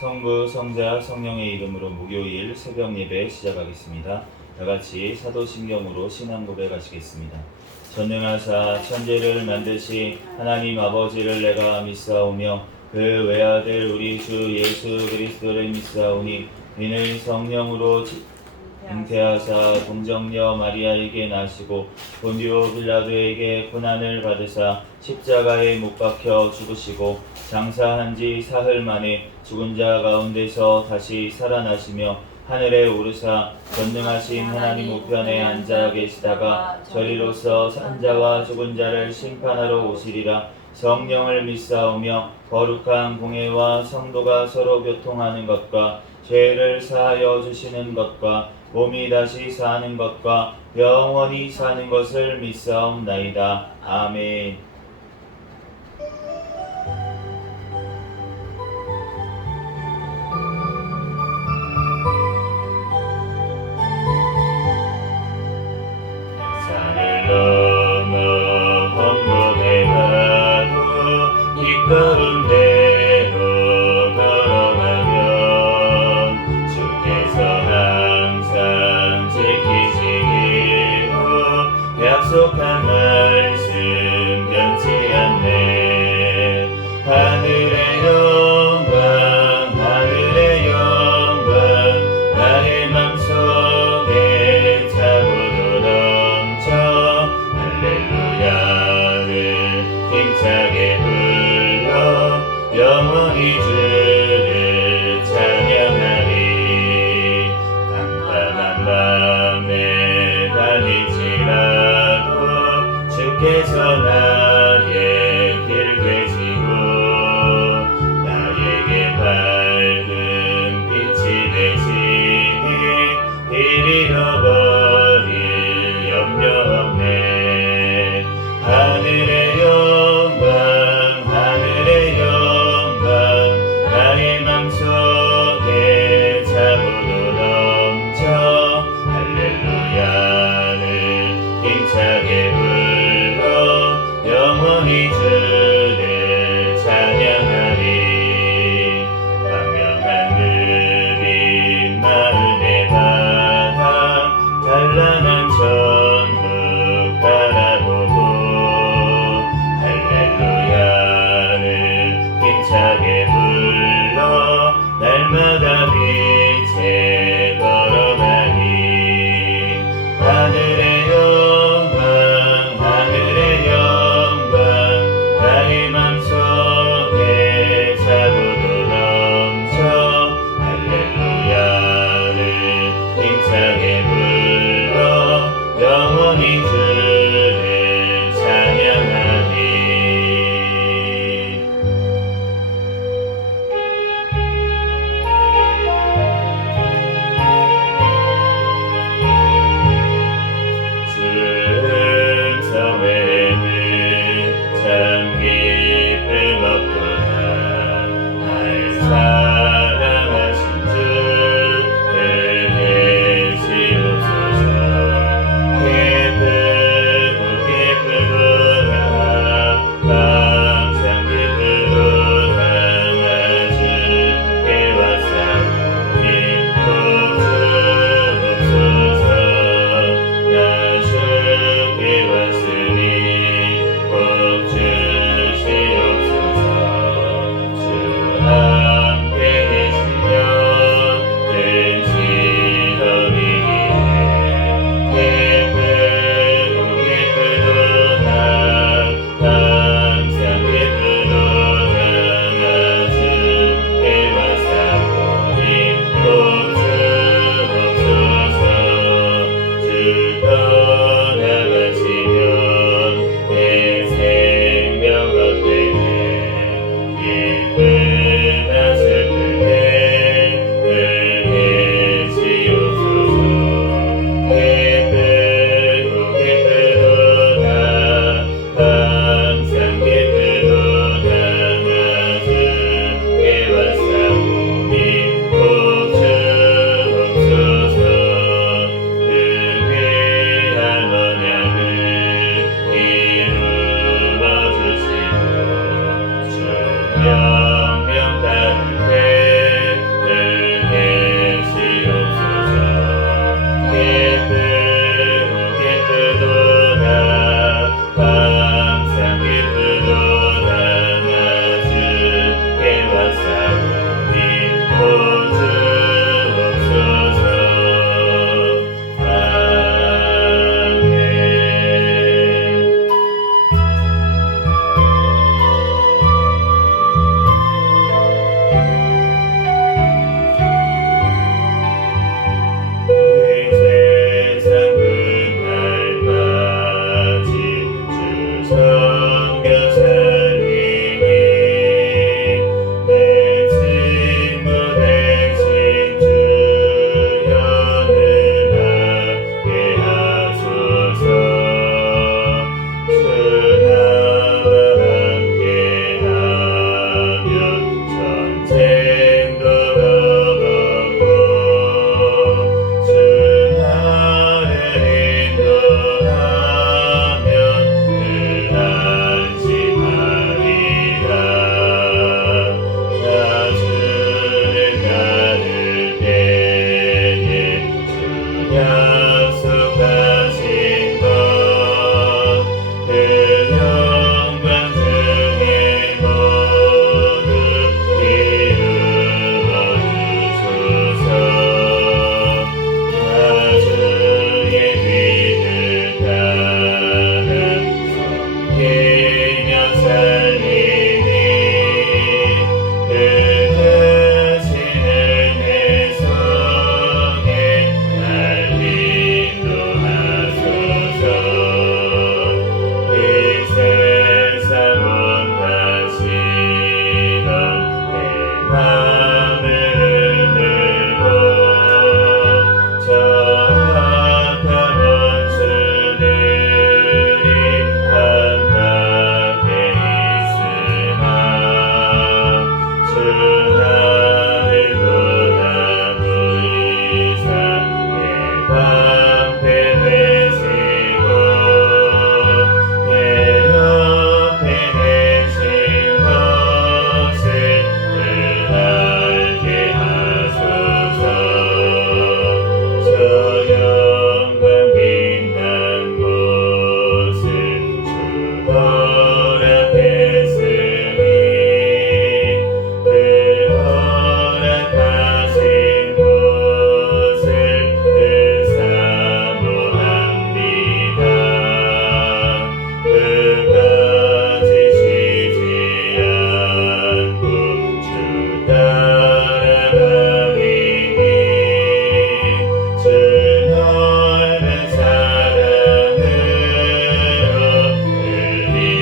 성부, 성자, 성령의 이름으로 목요일 새벽 예배 시작하겠습니다. 다같이 사도신경으로 신앙 고백하시겠습니다. 전능하사 천지를 만드신 하나님 아버지를 내가 믿사오며 그 외아들 우리 주 예수 그리스도를 믿사오니 이는 성령으로 잉태하사 동정녀 마리아에게 나시고 본디오 빌라도에게 고난을 받으사 십자가에 못 박혀 죽으시고 장사한 지 사흘 만에 죽은 자 가운데서 다시 살아나시며 하늘에 오르사 전능하신 하나님 우편에 앉아 계시다가 저리로서 산자와 죽은 자를 심판하러 오시리라. 성령을 믿사오며 거룩한 공회와 성도가 서로 교통하는 것과 죄를 사하여 주시는 것과 몸이 다시 사는 것과 영원히 사는 것을 믿사옵나이다. 아멘. 산을 넘어 헌복에 가도 이 가운데로 걸어가면 주께서 항상 지키시기로 약속한 말씀 변치 않네. 하늘의 영광 하늘의 영광 나의 맘속에 차고도 넘쳐 할렐루야를 힘차게 불러 영원히 주를 찬양하리. 깜깜한 밤에 다닐지라도 주께서 나의 길 되시고 나에게 밝은 빛이 되시니 길 잃어버릴 염려 없네. 하늘의 영광 하늘의 영광 나의 맘속에 차고도 넘쳐 할렐루야를 힘차게 불러 영원히 주 허락했으니 그 허락하신 것을 늘 사모합니다. 끝까지 쉬지 않고 주 따라가리니 주 넓은 사랑으로 흘리는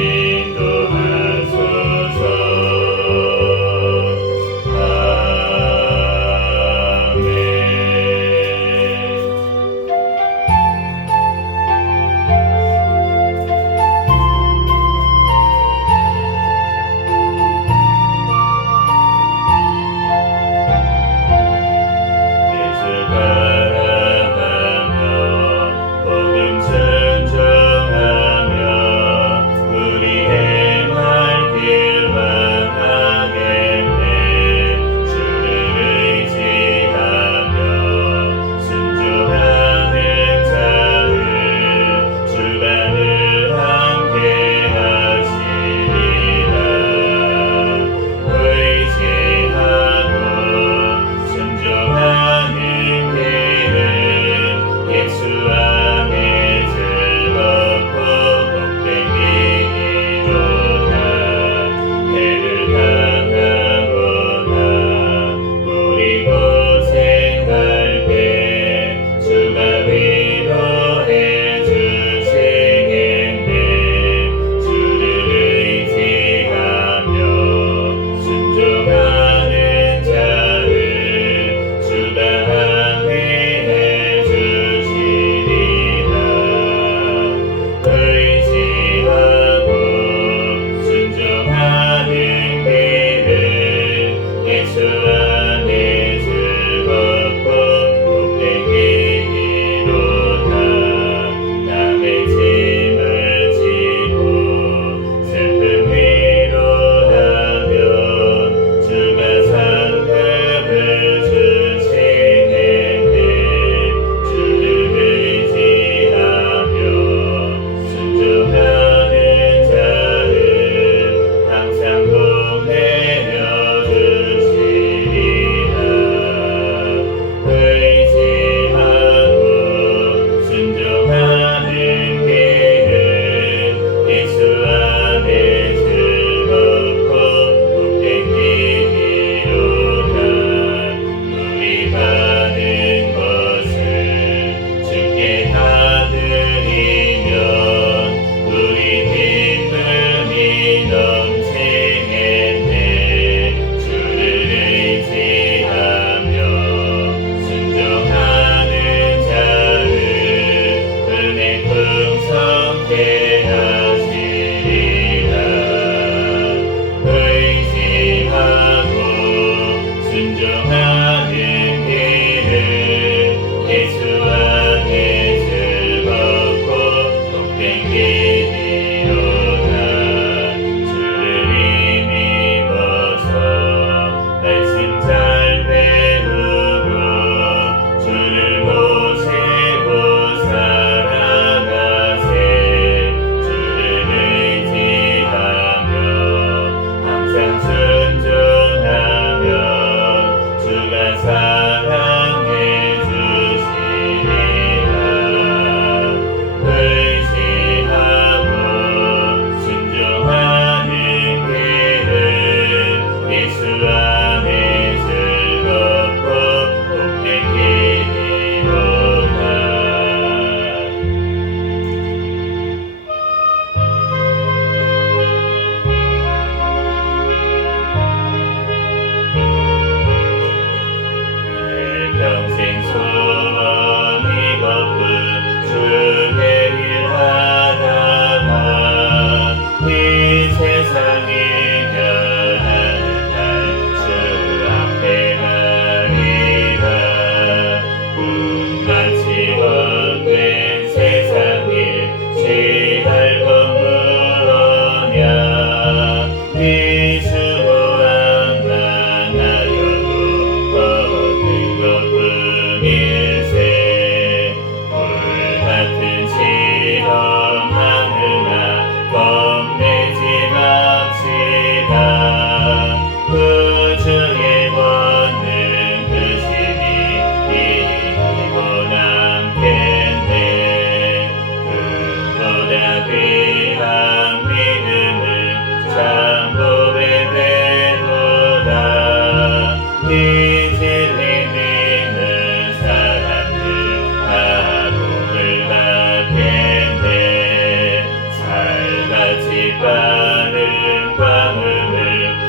같이 빠른 방음을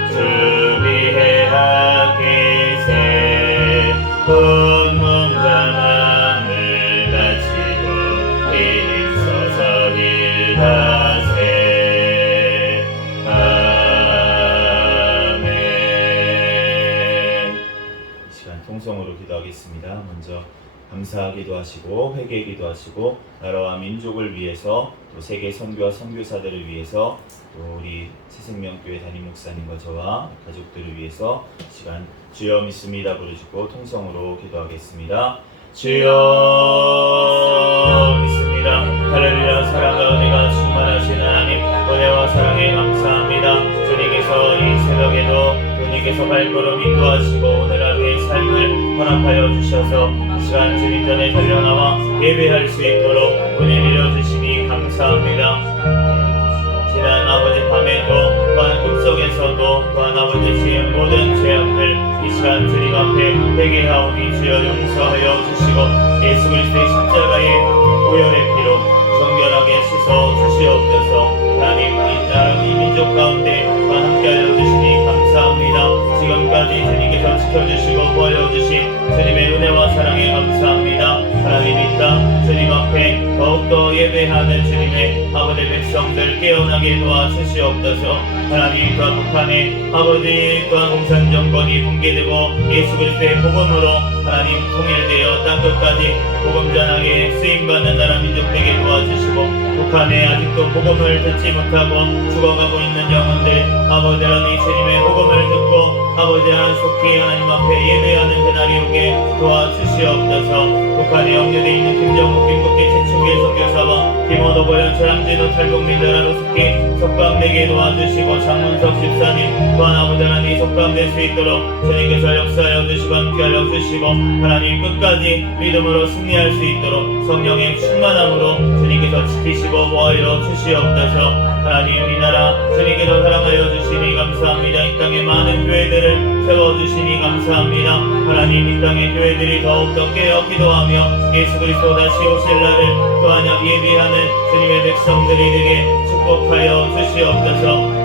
준비해야 기세 온 몸과 마음을 바치고 힘써서 일하세 아멘. 이 시간 통성으로 기도하겠습니다. 먼저 감사하기도 하시고 회개하기도 하시고 나라와 민족을 위해서 또 세계 선교와 선교사들을 위해서 또 우리 새생명교회 담임 목사님과 저와 가족들을 위해서 시간 주여 믿습니다 부르시고 통성으로 기도하겠습니다. 주여 믿습니다. 할렐루야. 사랑과 은혜가 충만하신 하나님 은혜와 사랑에 감사합니다. 주님께서 이 새벽에도 주님께서 발걸음 인도하시고 오늘 하루의 삶을 허락하여 주셔서 시간 주님 전에 달려나와 예배할 수 있도록 은혜 내려주시니 감사합니다. 지난 아버지 밤에도 또한 꿈속에서도 또한 아버지 지은 모든 죄악들 이 시간 주님 앞에 회개하오니 주여 용서하여 주시고 예수 그리스도의 십자가의 보혈의 피로 정결하게 씻어 주시옵소서. 하나님 이 나라 이 민족 가운데 또한 함께하여 주시니 감사합니다. 지금까지 주님께서 지켜주시고 보호하여 주신 주님의 은혜와 사랑에 감사합니다. 하나님 이 땅 주님 앞에 더욱더 예배하는 주님의 아버지 백성들 깨어나게 도와주시옵소서. 하나님 또한 북한의 아버지 또한 공산 정권이 붕괴되고 예수 그리스도의 복음으로 하나님 통일되어 땅끝까지 복음 전하게 쓰임받는 나라 민족 되게 도와주시고 북한에 아직도 복음을 듣지 못하고 죽어가고 있는 영혼들 아버지 하나님 주님의 복음을 듣고 아버지 하나님 속히 하나님 앞에 예배하는 그날이 오게 도와주시옵소서. 북한에 영류되어 있는 김정국 김국기 최충길 선교사와 김원호 보현 최남진호 탈북민들 하루속히 속감되게 도와주시고 장문석 집사님 또한 아버지 하나님 속감될 수 있도록 주님께서 역사하여 주시고 함께하여 주시고 하나님 끝까지 믿음으로 승리할 수 있도록 성령의 충만함으로 주님께서 지키시고 보호하여 주시옵소서. 하나님 이 나라 주님께서 사랑하여 주시니 감사합니다. 이 땅에 많은 교회들을 세워주시니 감사합니다. 하나님 이 땅의 교회들이 더욱더 깨어 기도하며 예수 그리스도 다시 오실 날을 또한 예비하는 주님의 백성들이 되게 축복하여 주시옵소서.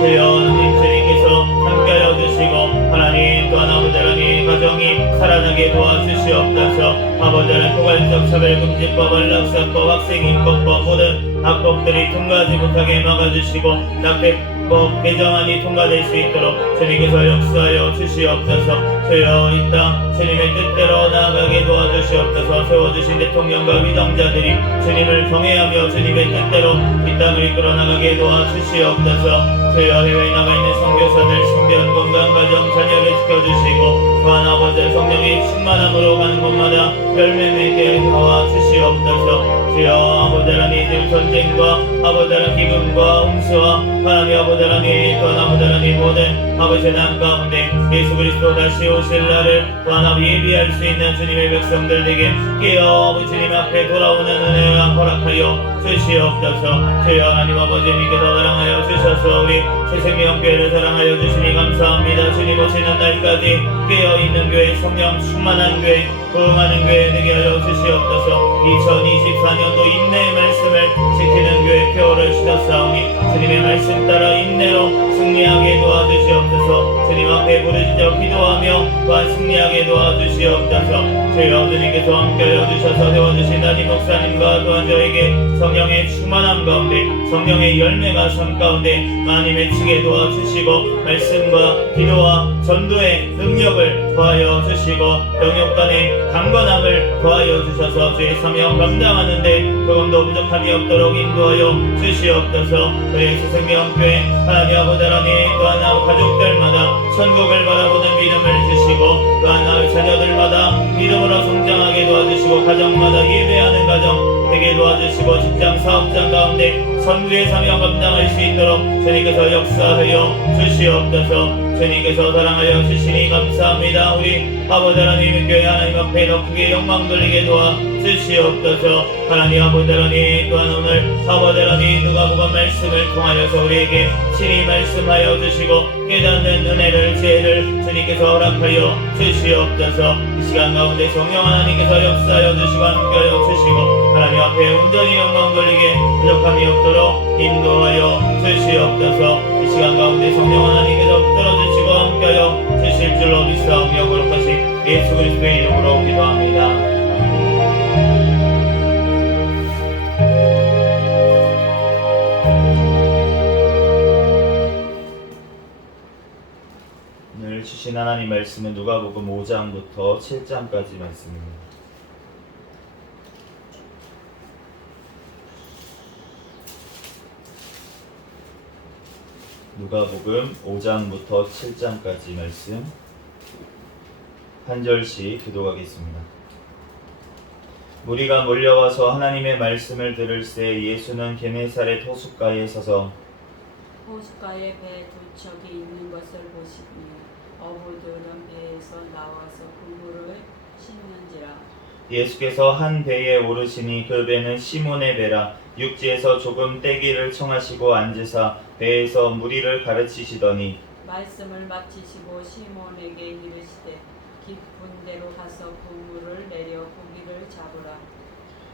주여 하나님 주님께서 함께하여 주시고 하나님 또한 아버지 하나님 가정이 살아나게 도와주시옵소서. 아버지 하나님 포괄적 차별금지법, 낙사법, 학생인권법 모든 악법들이 통과하지 못하게 막아주시고 낙태법 개정안이 통과될 수 있도록 주님께서 역사하여 주시옵소서. 주여 이 땅 주님의 뜻대로 나아가게 도와주시옵소서. 세워주신 대통령과 위정자들이 주님을 경외하며 주님의 뜻대로 이 땅을 이끌어 나가게 도와주시옵소서. 주여 해외에 나가 있는 선교사들 신변 건강 가정 자녀를 지켜주시고 또한 아버지 성령의 충만함으로 가는 곳마다 열매 맺게 도와주시옵소서. 주여 아버지 하나님 지금 전쟁과 아버지 하나님 기근과 홍수와 하나님 아버지 하나님 또한 아버지 하나님 모든 아버지 재난 가운데 예수 그리스도 다시 오실 날을 또한 아버지 예비할 수 있는 주님의 백성들에게 깨어 아버지 주님 앞에 돌아오는 은혜와 허락하여 주시옵소서. 주여 하나님 아버지 님께서 사랑하여 주셔서 우리 새생명교회를 사랑하여 주시니 감사합니다. 주님 오시는 날까지 깨어있는 교회 성령 충만한 교회 부흥하는 교회 되게 하여 주시옵소서. 2024년도 인내의 말씀을 지키는 교회 표어를 주셨사오니 주님의 말씀 따라 인내로 승리하게 도와주시옵소서. 주님 앞에 부르짖어 기도하며 또한 승리하게 도와주시옵소서. 주여 주님께서 함께하여 주셔서 세워주신 담임 목사님과 또한 저에게 성령의 충만함 가운데 성령의 열매가 삶 가운데 많이 맺히게 도와주시고 말씀과 기도와 전도의 능력을 더하여 주시고 영역간의 강건함을 더하여 주셔서 주의 사명 감당하는데 조금도 부족함이 없도록 인도하여 주시옵소서. 저희 새생명교회 하나님 아버지 하나님 또한 가족들마다 천국을 바라보는 믿음을 주시고 또한 자녀들마다 믿음으로 성장하게 도와주시고 가정마다 예배하는 가정 되게 도와주시고 직장 사업장 가운데 선두의 사명 감당할 수 있도록 주님께서 역사하여 주시옵소서. 주님께서 사랑하여 주시니 감사합니다. 우리 아버지 하나님 교회 하나님 앞에 더 크게 영광 돌리게 도와주시옵소서. 하나님 아버지 하나님 또한 오늘 아버지 하나님 누가복음 말씀을 통하여서 우리에게 친히 말씀하여 주시고 깨닫는 은혜를 지혜를 주님께서 허락하여 주시옵소서. 이 시간 가운데 성령 하나님께서 역사하여 주시고 함께하여 주시고 하나님 앞에 앞에 온전히 영광 돌리게 부족함이 없도록 인도하여 주시옵소서. 이 시간 가운데 성령 하나님께서 붙들어주시고 함께하여 주실 줄로 믿사오며 거룩하신 예수 그리스도의 이름으로 기도합니다. 오늘 주신 하나님 말씀은 누가복음 5장부터 7장까지 말씀입니다. 누가복음 5장부터 7장까지 말씀 한 절씩 기도하겠습니다. 무리가 몰려와서 하나님의 말씀을 들을새 예수는 게네사렛 호숫가에 서서 호숫가에 배 두 척이 있는 것을 보시니 어부들은 배에서 나와서 그물을 씻는지라. 예수께서 한 배에 오르시니 그 배는 시몬의 배라. 육지에서 조금 떼기를 청하시고 앉으사 배에서 무리를 가르치시더니 말씀을 마치시고 시몬에게 이르시되 깊은 데로 가서 그물을 내려 고기를 잡으라.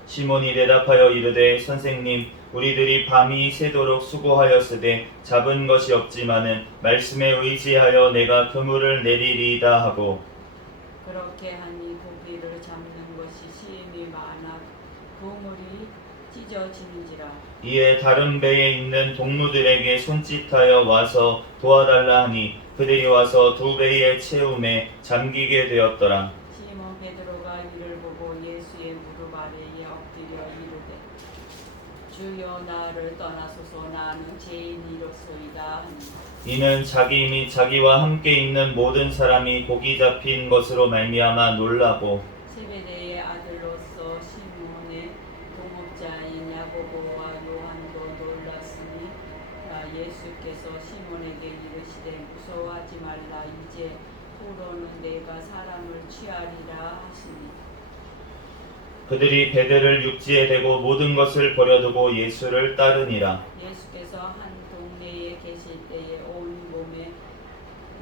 시몬이 대답하여 이르되 선생님 우리들이 밤이 새도록 수고하였으되 잡은 것이 없지만은 말씀에 의지하여 내가 그물을 내리리이다 하고 그렇게 하니 고기를 잡는 것이 심히 많아 그물이 찢어지는지라. 이에 다른 배에 있는 동무들에게 손짓하여 와서 도와달라 하니 그들이 와서 두 배의 채움에 잠기게 되었더라. 시몬 베드로가 이를 보고 예수의 무릎 아래에 엎드려 이르되 주여 나를 떠나소서 나는 죄인이로소이다 하니 이는 자기 및 자기와 함께 있는 모든 사람이 고기 잡힌 것으로 말미암아 놀라고 세베대의 아들로서 시몬의 동업자인 야고보와 요한도 놀랐으니 예수께서 시몬에게 이르시되 무서워하지 말라 이제 후로는 내가 사람을 취하리라 하시니 그들이 배들을 육지에 대고 모든 것을 버려두고 예수를 따르니라. 예수께서 한 동네에 계실 때에 온 몸에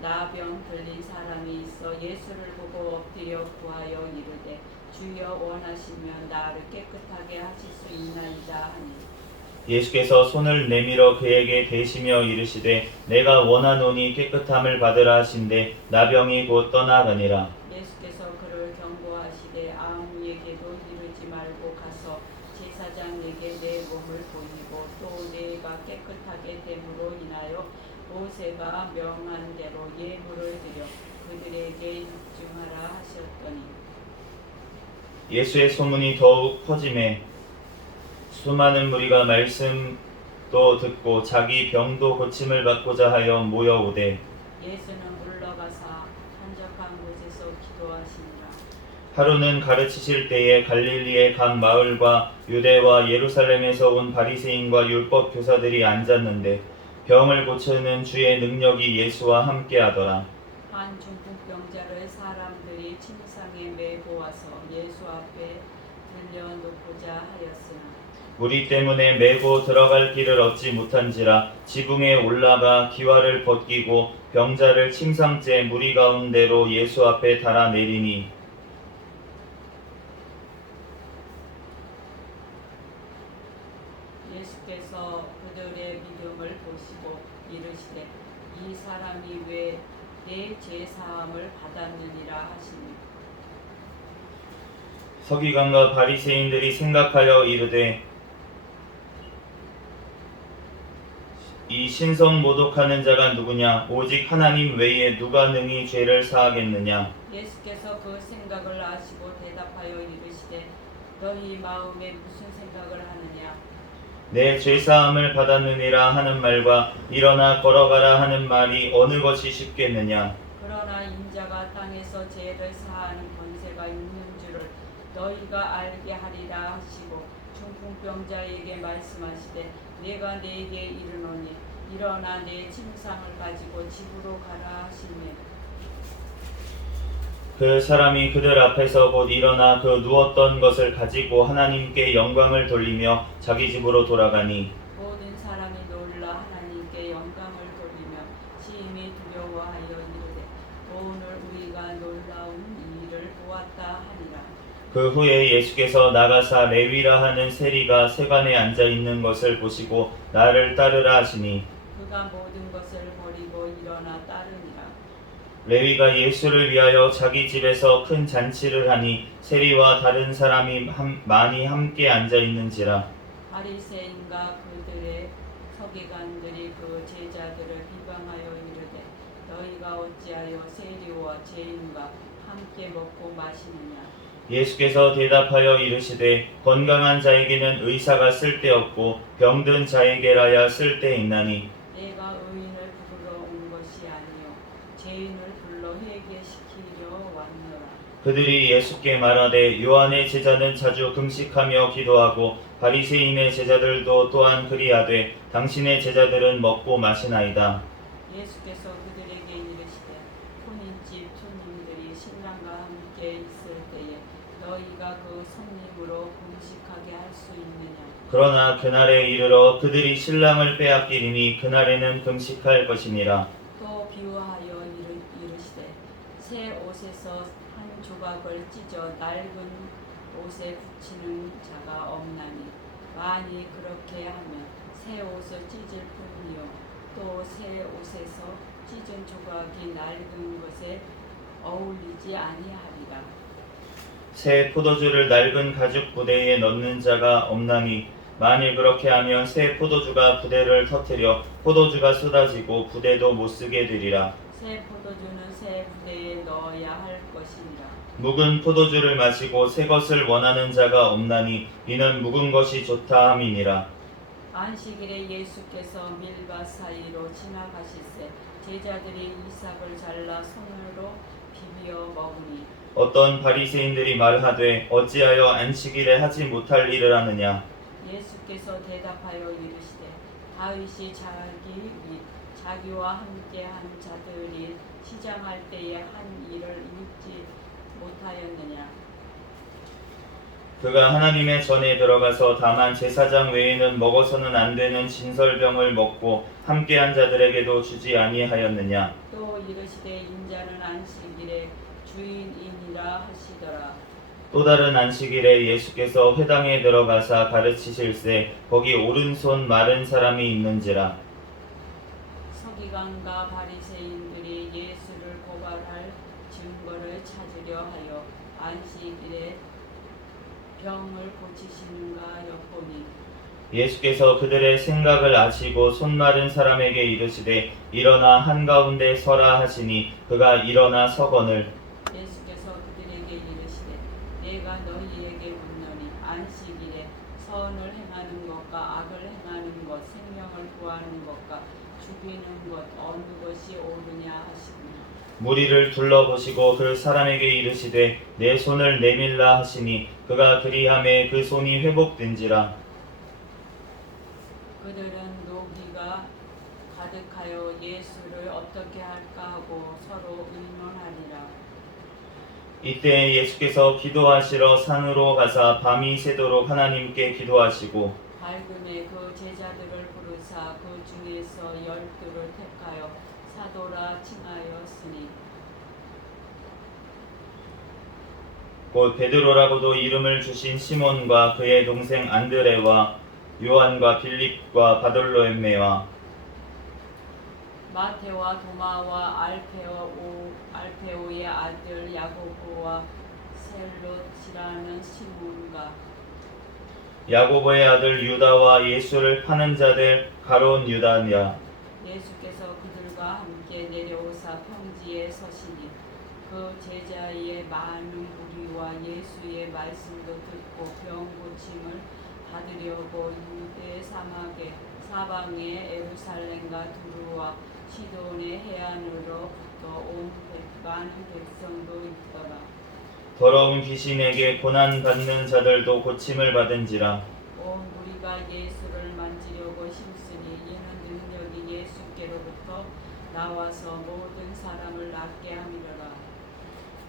나병 들린 사람이 있어 예수를 보고 엎드려 구하여 이르되 주여 원하시면 나를 깨끗하게 하실 수 있나이다 하니 예수께서 손을 내밀어 그에게 대시며 이르시되 내가 원하노니 깨끗함을 받으라 하신대 나병이 곧 떠나가니라. 예수께서 그를 경고하시되 아무에게도 이르지 말고 가서 제사장에게 내 몸을 보이고 또 내가 깨끗하게 됨으로 인하여 모세가 명한 대로 예물을 드려 그들에게 입증하라 하셨더니 예수의 소문이 더욱 퍼지매 수많은 무리가 말씀도 듣고 자기 병도 고침을 받고자 하여 모여오되 예수는 물러가사 한적한 곳에서 기도하시니라. 하루는 가르치실 때에 갈릴리의 각 마을과 유대와 예루살렘에서 온 바리새인과 율법 교사들이 앉았는데 병을 고치는 주의 능력이 예수와 함께하더라. 한 중풍병자를 사람들이 침상에 메고 와서 예수 앞에 들려놓고자 하였으나 무리 때문에 메고 들어갈 길을 얻지 못한지라 지붕에 올라가 기와를 벗기고 병자를 침상째 무리 가운데로 예수 앞에 달아내리니 예수께서 그들의 믿음을 보시고 이르시되 이 사람이 왜 내 죄 사함을 받았느니라 하시니 서기관과 바리새인들이 생각하여 이르되 이 신성 모독하는 자가 누구냐 오직 하나님 외에 누가 능히 죄를 사하겠느냐. 예수께서 그 생각을 아시고 대답하여 이르시되 너희 마음에 무슨 생각을 하느냐 내 죄사함을 받았느니라 하는 말과 일어나 걸어가라 하는 말이 어느 것이 쉽겠느냐. 그러나 인자가 땅에서 죄를 사하는 권세가 있는 줄을 너희가 알게 하리라 하시고 중풍병자에게 말씀하시되 내가 네게 이르노니 일어나 내 침상을 가지고 집으로 가라 하시니 그 사람이 그들 앞에서 곧 일어나 그 누웠던 것을 가지고 하나님께 영광을 돌리며 자기 집으로 돌아가니 모든 사람이 놀라 하나님께 영광을 돌리며 심히 두려워하여 이르되 오늘 우리가 놀라운 일을 보았다 하니라. 그 후에 예수께서 나가사 레위라 하는 세리가 세관에 앉아 있는 것을 보시고 나를 따르라 하시니 그가 모든 것을 버리고 일어나 따르니라. 레위가 예수를 위하여 자기 집에서 큰 잔치를 하니 세리와 다른 사람이 많이 함께 앉아 있는지라. 바리새인과 그들의 서기관들이 그 제자들을 비방하여 이르되 너희가 어찌하여 세리와 죄인과 함께 먹고 마시느냐. 예수께서 대답하여 이르시되 건강한 자에게는 의사가 쓸데없고 병든 자에게라야 쓸데있나니 내가 의인을 부르러 온 것이 아니요 죄인을 불러 회개시키려 왔노라. 그들이 예수께 말하되 요한의 제자는 자주 금식하며 기도하고 바리새인의 제자들도 또한 그리하되 당신의 제자들은 먹고 마시나이다. 예수께서 그들에게 이르시되 혼인집 손님들이 신랑과 함께 있을 때에 너희가 그 손님으로 금식하게 할 수 있느냐. 그러나 그날에 이르러 그들이 신랑을 빼앗기리니 그날에는 금식할 것이니라. 또 비유하여 이르시되 새 옷에서 한 조각을 찢어 낡은 옷에 붙이는 자가 없나니 만일 그렇게 하면 새 옷을 찢을 뿐이요 또 새 옷에서 찢은 조각이 낡은 것에 어울리지 아니하리라. 새 포도주를 낡은 가죽 부대에 넣는 자가 없나니 만일 그렇게 하면 새 포도주가 부대를 터뜨려 포도주가 쏟아지고 부대도 못쓰게 되리라. 새 포도주는 새 부대에 넣어야 할 것이니라. 묵은 포도주를 마시고 새 것을 원하는 자가 없나니 이는 묵은 것이 좋다 함이니라. 안식일에 예수께서 밀밭 사이로 지나가실새 제자들이 이삭을 잘라 손으로 비비어 먹으니 어떤 바리새인들이 말하되 어찌하여 안식일에 하지 못할 일을 하느냐. 예수께서 대답하여 이르시되 다윗이 자기와 함께한 자들이 시장할 때에 한 일을 잊지 못하였느냐. 그가 하나님의 전에 들어가서 다만 제사장 외에는 먹어서는 안 되는 진설병을 먹고 함께한 자들에게도 주지 아니하였느냐. 또 이르시되 인자는 안식일의 주인이니라 하시더라. 또 다른 안식일에 예수께서 회당에 들어가사 가르치실새 거기 오른손 마른 사람이 있는지라. 서기관과 바리새인들이 예수를 고발할 증거를 찾으려 하여 안식일에 병을 고치시는가 엿보니 예수께서 그들의 생각을 아시고 손 마른 사람에게 이르시되 일어나 한가운데 서라 하시니 그가 일어나 서거늘. 예수께서 그들에게 이르시되 내가 너희에게 묻노니 안식일에 선을 행하는 것과 악을 행하는 것 생명을 구하는 것과 죽이는 것 어느 것이 옳으냐 하시니 무리를 둘러보시고 그 사람에게 이르시되 내 손을 내밀라 하시니 그가 그리하매 그 손이 회복된지라. 그들은 노기가 가득하여 예수를 어떻게 할까 하고 서로 의논하니라. 이때 예수께서 기도하시러 산으로 가사 밤이 새도록 하나님께 기도하시고 밝음에 그 제자들을 부르사 그 중에서 12를 택하여 사도라 칭하였으니 곧 베드로라고도 이름을 주신 시몬과 그의 동생 안드레와 요한과 빌립과 바돌로메와 마테와 도마와 알페오의 아들 야고보와 셀롯이라는 시몬과 야고보의 아들 유다와 예수를 파는 자들 가론 유다냐. 예수께서 그들과 함께 내려오사 평지에 서시니 그 제자의 많은 무리와 예수의 말씀도 듣고 병 고침을 받으려고 유대 사방에 예루살렘과 두루와 시돈의 해안으로부터 온 많은 백성도 있더라. 더러운 귀신에게 고난 받는 자들도 고침을 받은지라. 온 무리가 예수를 만지려고 힘쓰니 이는 능력이 예수께로부터 나와서 모든 사람을 낫게 함이로라.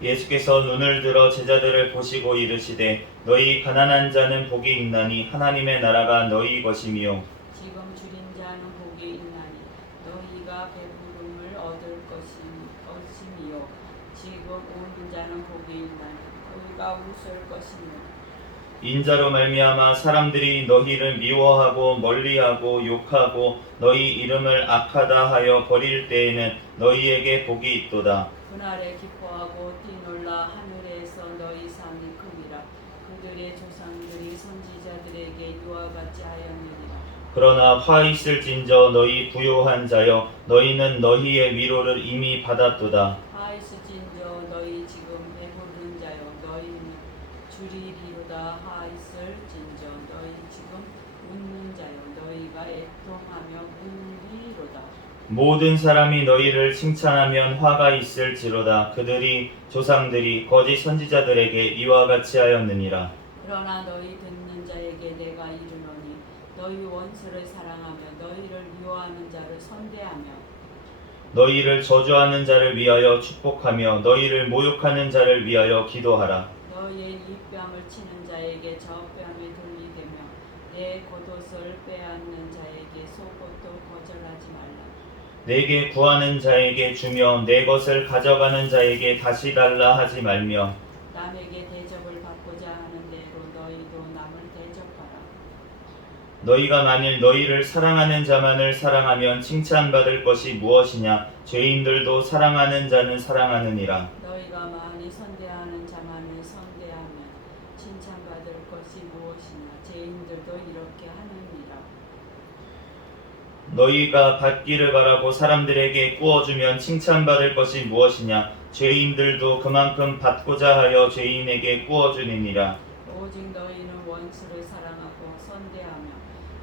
예수께서 눈을 들어 제자들을 보시고 이르시되 너희 가난한 자는 복이 있나니 하나님의 나라가 너희 것이미요. 지금 줄인 자는 복이 있나니 너희가 배부름을 얻을 것이미요. 지금 오는 자는 복이 있나니 우리가 웃을 것이며 인자로 말미암아 사람들이 너희를 미워하고 멀리하고 욕하고 너희 이름을 악하다 하여 버릴 때에는 너희에게 복이 있도다. 그날에 기뻐하고 뛰놀라 하늘에서 너희 상이 크리라. 그들의 조상들이 선지자들에게 이와 같이 하였느니라. 그러나 화 있을진저 너희 부요한 자여 너희는 너희의 위로를 이미 받았도다. 하있을진저 너희 지금 배부른 자여 너희는 주리리로다. 하있을진저 너희 지금 웃는 자여 너희가 애통하며 울리로다. 모든 사람이 너희를 칭찬하면 화가 있을지로다. 그들이 조상들이 거짓 선지자들에게 이와 같이 하였느니라. 그러나 너희 듣는 자에게 내가 이르노니 너희 원수를 사랑하며 너희를 미워하는 자를 선대하며 너희를 저주하는 자를 위하여 축복하며 너희를 모욕하는 자를 위하여 기도하라. 너희의 입뺨을 치는 자에게 저 뺨을 돌리게며 내 겉옷을 빼앗는 자에게 속옷도 거절하지 말라. 내게 구하는 자에게 주며 내 것을 가져가는 자에게 다시 달라 하지 말며 남에게 대접을 받고자 하는 대로 너희도 남을 대접하라. 너희가 만일 너희를 사랑하는 자만을 사랑하면 칭찬받을 것이 무엇이냐? 죄인들도 사랑하는 자는 사랑하느니라. 너희가 많이 선대하는 자만을 선대하면 칭찬받을 것이 무엇이냐? 죄인들도 이렇게 하느니라. 너희가 받기를 바라고 사람들에게 꾸어주면 칭찬받을 것이 무엇이냐? 죄인들도 그만큼 받고자 하여 죄인에게 꾸어주느니라. 오직 너희는 원수를 사랑하고 선대하며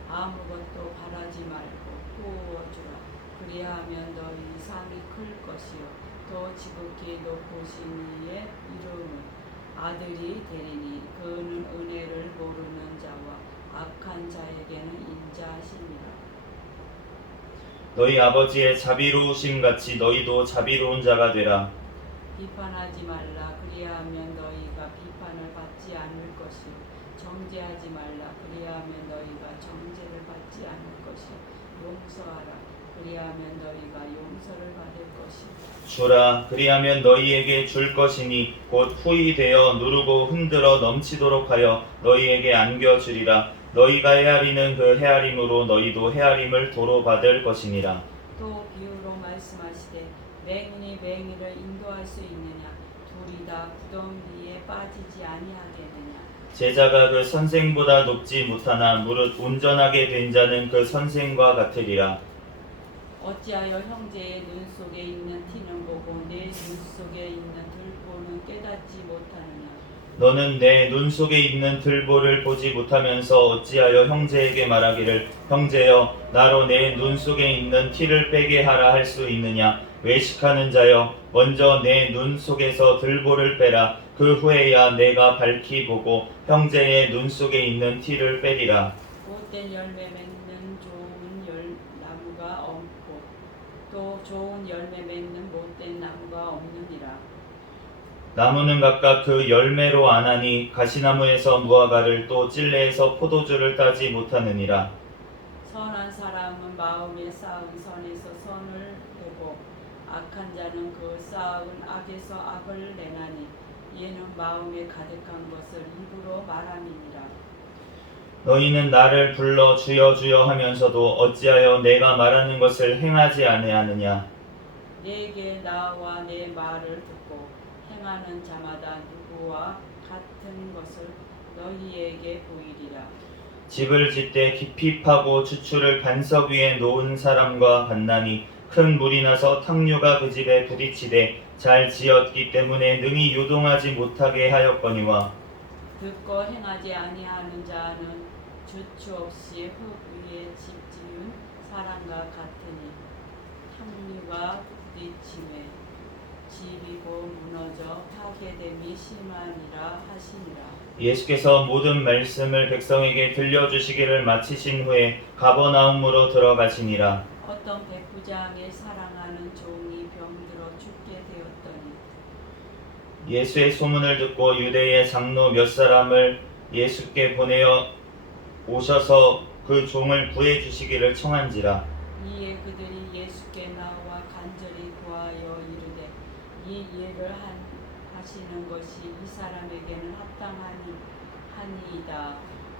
아무것도 바라지 말고 구워주라. 그리하면 너희 상이 클 것이요 더 지극히 높으신 이의 이름은 아들이 되리니 그는 은혜를 모르는 자와 악한 자에게는 인자하심이라. 너희 아버지의 자비로우심 같이 너희도 자비로운 자가 되라. 비판하지 말라. 그리하면 너희가 비판을 받지 않을 것이요 정죄하지 말라. 그리하면 너희가 정죄를 받지 않을 것이요 용서하라. 그리하면 너희가 용서를 받을 것이요 주라. 그리하면 너희에게 줄 것이니 곧 후히 되어 누르고 흔들어 넘치도록 하여 너희에게 안겨주리라. 너희가 헤아리는 그 헤아림으로 너희도 헤아림을 도로 받을 것이니라. 또 비유로 말씀하시되 맹인이 맹인을 인도할 수 있느냐? 둘이 다 구덩이에 빠지지 아니하겠느냐? 제자가 그 선생보다 높지 못하나 무릇 온전하게 된 자는 그 선생과 같으리라. 어찌하여 형제의 눈 속에 있는 티는 보고 내 눈 속에 있는 들보는 깨닫지 못하느냐? 너는 내 눈 속에 있는 들보를 보지 못하면서 어찌하여 형제에게 말하기를 형제여 나로 내 눈 속에 있는 티를 빼게 하라 할 수 있느냐? 외식하는 자여 먼저 내 눈 속에서 들보를 빼라. 그 후에야 내가 밝히 보고 형제의 눈 속에 있는 티를 빼리라. 못된 열매 맺는 좋은 나무가 없고 또 좋은 열매 맺는 못된 나무가 없느니라. 나무는 각각 그 열매로 아나니 가시나무에서 무화과를 또 찔레에서 포도주를 따지 못하느니라. 선한 사람은 마음에 쌓은 선에서 선을 내고 악한 자는 그 쌓은 악에서 악을 내나니 이는 마음에 가득한 것을 입으로 말함이니라. 너희는 나를 불러 주여 주여 하면서도 어찌하여 내가 말하는 것을 행하지 아니하느냐? 내게 나와 내 말을 듣고 행하는 자마다 누구와 같은 것을 너희에게 보이리라. 집을 짓되 깊이 파고 주추를 반석 위에 놓은 사람과 같나니 큰 물이 나서 탕류가 그 집에 부딪히되 잘 지었기 때문에 능히 요동하지 못하게 하였거니와 듣고 행하지 아니하는 자는 주추 없이 흙 위에 집 지은 사람과 같으니 탕류가 부딪힘에 집이 곧 무너져 파괴됨이 심하니라 하시니라. 예수께서 모든 말씀을 백성에게 들려주시기를 마치신 후에 가버나움으로 들어가시니라. 어떤 백부장의 사랑하는 종이 병들어 죽게 되었더니 예수의 소문을 듣고 유대의 장로 몇 사람을 예수께 보내어 오셔서 그 종을 구해 주시기를 청한지라. 이에 그들이 예수께 나와 간절히 구하여 이르되 이 일을 하시는 것이 이 사람에게는 합당하니이다.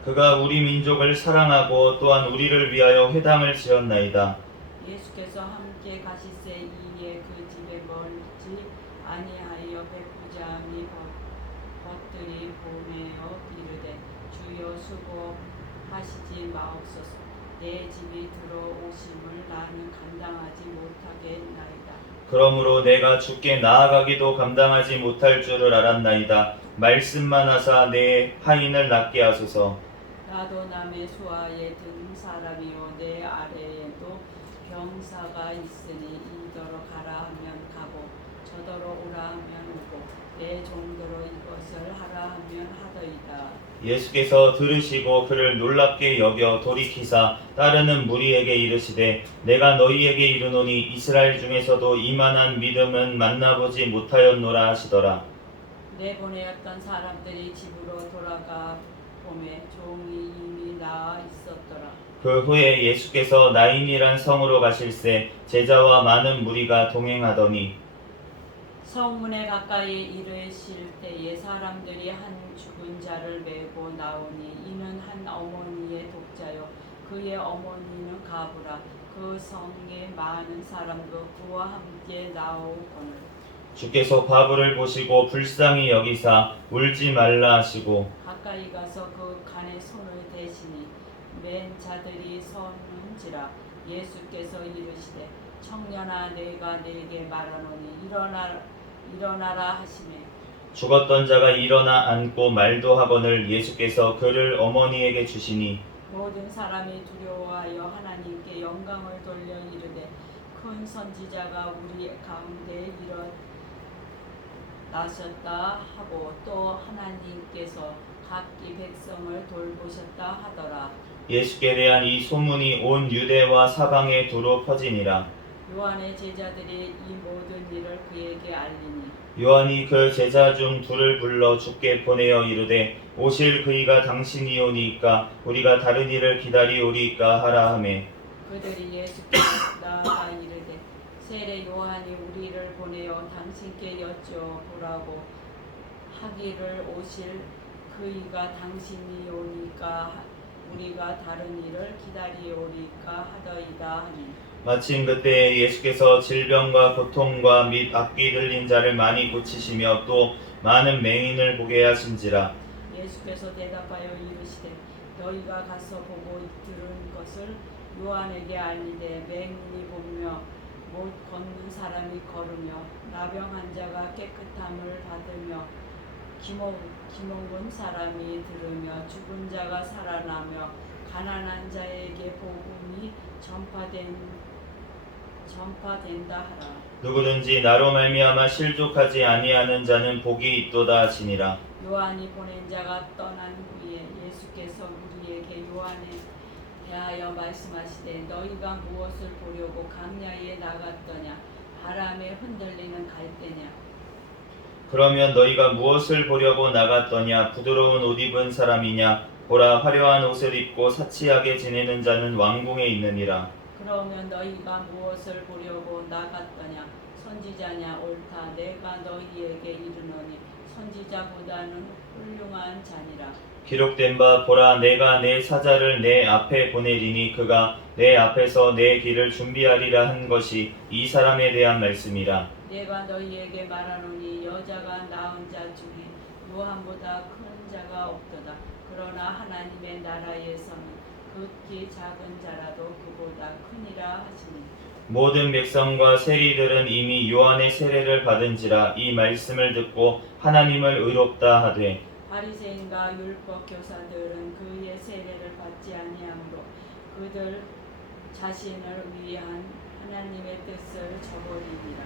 그가 우리 민족을 사랑하고 또한 우리를 위하여 회당을 지었나이다. 예수께서 함께 가시세 이에 그 집에 멀지 아니하여 백부장이 벗들이 보내어 이르되 주여 수고하시지 마옵소서. 내 집이 들어오심을 나는 감당하지 못하겠나이다. 그러므로 내가 주께 나아가기도 감당하지 못할 줄을 알았나이다. 말씀만 하사 내 하인을 낫게 하소서. 나도 남의 수하에 든 사람이요 내 아래에도 병사가 있으니 이더러 가라 하면 가고 저더러 오라 하면 오고 내 종대로 이것을 하라 하면 하더이다. 예수께서 들으시고 그를 놀랍게 여겨 돌이키사 따르는 무리에게 이르시되 내가 너희에게 이르노니 이스라엘 중에서도 이만한 믿음은 만나보지 못하였노라 하시더라. 내보내었던 사람들이 집으로 돌아가 보매 종이 이미 나아 있었더라. 그 후에 예수께서 나인이란 성으로 가실새 제자와 많은 무리가 동행하더니 성문에 가까이 이르실 때에 사람들이 한 죽은 자를 메고 나오니 이는 한 어머니의 독자요 그의 어머니는 가부라. 그 성에 많은 사람도 그와 함께 나오거늘 주께서 과부를 보시고 불쌍히 여기사 울지 말라 하시고 가까이 가서 그 간에 손을 대시니 맨 자들이 서는지라. 예수께서 이르시되 청년아 내가 네게 말하노니 일어나라 하시매 죽었던 자가 일어나 앉고 말도 하거늘 예수께서 그를 어머니에게 주시니 모든 사람이 두려워하여 하나님께 영광을 돌려 이르되 큰 선지자가 우리 가운데 일어나셨다 하고 또 하나님께서 각기 백성을 돌보셨다 하더라. 예수께 대한 이 소문이 온 유대와 사방에 두루 퍼지니라. 요한의 제자들이 이 모든 일을 그에게 알리니 요한이 그 제자 중 둘을 불러 주께 보내어 이르되 오실 그이가 당신이오니이까 우리가 다른 일을 기다리오리이까 하라 하매 그들이 예수께 나아가 이르되 세례 요한이 우리를 보내어 당신께 여쭤보라고 하기를 오실 그이가 당신이오니까 우리가 다른 일을 기다리오리까 하더이다 하니 마침 그때 예수께서 질병과 고통과 및 악귀 들린 자를 많이 고치시며 또 많은 맹인을 보게 하신지라. 예수께서 대답하여 이르시되 너희가 가서 보고 들은 것을 요한에게 알리되 맹인이 보며 못 걷는 사람이 걸으며 나병 환자가 깨끗함을 받으며 기목은 사람이 들으며 죽은 자가 살아나며 가난한 자에게 복음이 전파된다 하라. 누구든지 나로 말미암아 실족하지 아니하는 자는 복이 있도다 하시니라. 요한이 보낸 자가 떠난 후에 예수께서 우리에게 요한에 대하여 말씀하시되 너희가 무엇을 보려고 강야에 나갔더냐 바람에 흔들리는 갈대냐. 그러면 너희가 무엇을 보려고 나갔더냐 부드러운 옷 입은 사람이냐 보라 화려한 옷을 입고 사치하게 지내는 자는 왕궁에 있느니라. 그러면 너희가 무엇을 보려고 나갔더냐 선지자냐 옳다 내가 너희에게 이르노니 선지자보다는 훌륭한 자니라. 기록된 바 보라 내가 내 사자를 내 앞에 보내리니 그가 내 앞에서 내 길을 준비하리라 한 것이 이 사람에 대한 말씀이라. 내가 너희에게 말하노니 여자가 낳은 자 중에 요한보다 큰 자가 없도다. 그러나 하나님의 나라에서는 극히 작은 자라도 그보다 크니라 하시니 모든 백성과 세리들은 이미 요한의 세례를 받은지라 이 말씀을 듣고 하나님을 의롭다 하되 바리새인과 율법 교사들은 그의 세례를 받지 아니하므로 그들 자신을 위한 하나님의 뜻을 저버리니라.